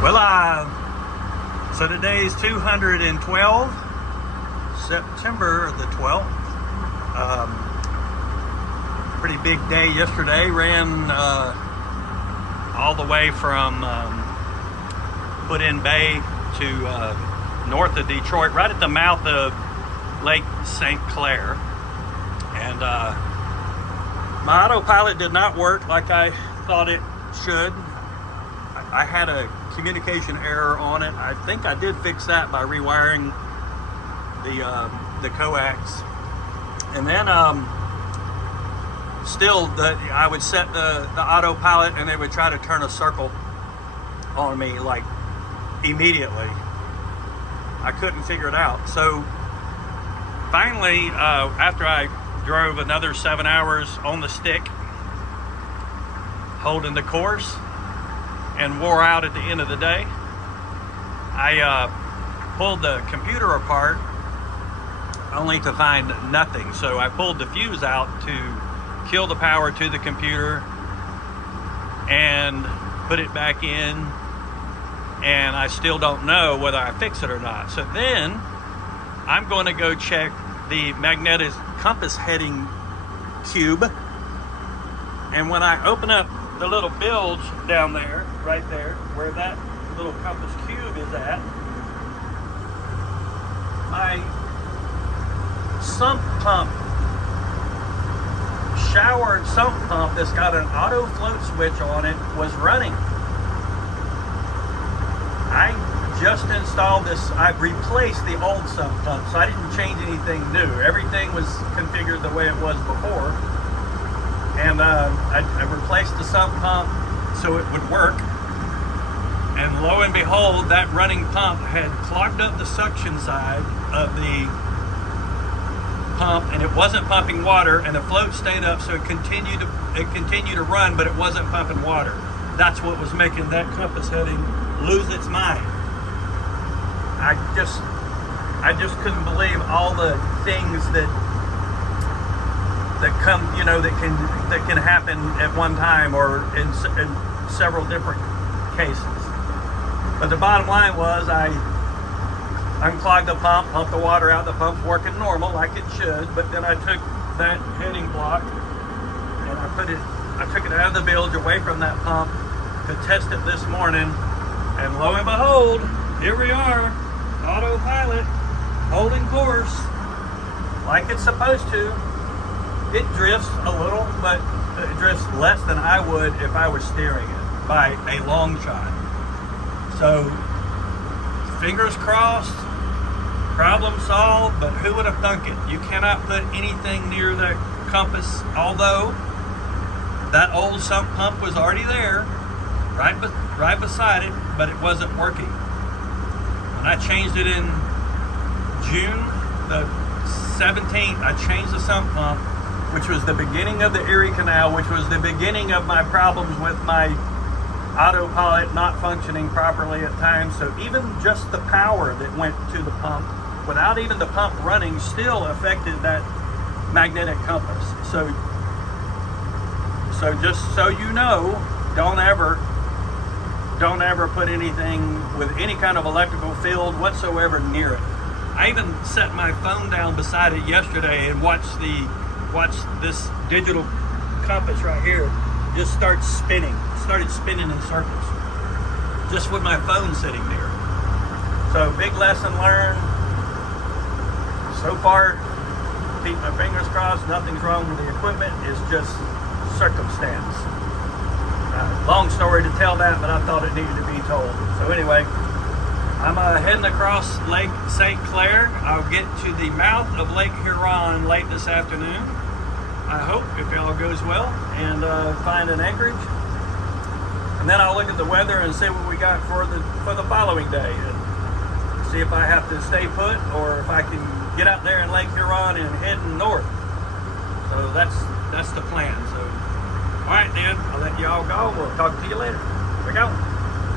So today's 212, September the 12th. Pretty big day yesterday. Ran all the way from Put-in Bay to north of Detroit, right at the mouth of Lake St. Clair. And my autopilot did not work like I thought it should. I had a communication error on it. I think I did fix that by rewiring the coax. And then I would set the autopilot and it would try to turn a circle on me like immediately. I couldn't figure it out. So finally, after I drove another 7 hours on the stick, holding the course, and wore out at the end of the day, I pulled the computer apart only to find nothing. So I pulled the fuse out to kill the power to the computer and put it back in, and I still don't know whether I fix it or not. So then I'm going to go check the magnetic compass heading cube, and when I open up the little bilge down there, right there, where that little compass cube is at, my sump pump, shower sump pump that's got an auto float switch on it, was running. I just installed this. I replaced the old sump pump, so I didn't change anything new. Everything was configured the way it was before. And I replaced the sump pump so it would work. And lo and behold, that running pump had clogged up the suction side of the pump, and it wasn't pumping water, and the float stayed up, so it continued to run, but it wasn't pumping water. That's what was making that compass heading lose its mind. I just couldn't believe all the things that come, that can happen at one time or in several different cases. But the bottom line was, I unclogged the pump, pumped the water out. The pump's working normal like it should. But then I took that heading block and I took it out of the bilge away from that pump to test it this morning. And lo and behold, here we are, autopilot, holding course like it's supposed to. It drifts a little, but it drifts less than I would if I was steering it by a long shot. So, fingers crossed, problem solved, but who would have thunk it? You cannot put anything near the compass, although that old sump pump was already there, right beside it, but it wasn't working. When I changed it in June the 17th, I changed the sump pump, which was the beginning of the Erie Canal, which was the beginning of my problems with my autopilot not functioning properly at times. So even just the power that went to the pump, without even the pump running, still affected that magnetic compass. So just so you know, don't ever put anything with any kind of electrical field whatsoever near it. I even set my phone down beside it yesterday and watched this digital compass right here just started spinning in circles, just with my phone sitting there. So big lesson learned. So far, keep my fingers crossed, nothing's wrong with the equipment. It's just circumstance. Long story to tell that, but I thought it needed to be told. So anyway, I'm heading across Lake St. Clair. I'll get to the mouth of Lake Huron late this afternoon, I hope, if all goes well, and find an anchorage. And then I'll look at the weather and see what we got for the following day, and see if I have to stay put or if I can get out there in Lake Huron and heading north. So that's the plan. So, all right, then, I'll let you all go. We'll talk to you later. Here we go.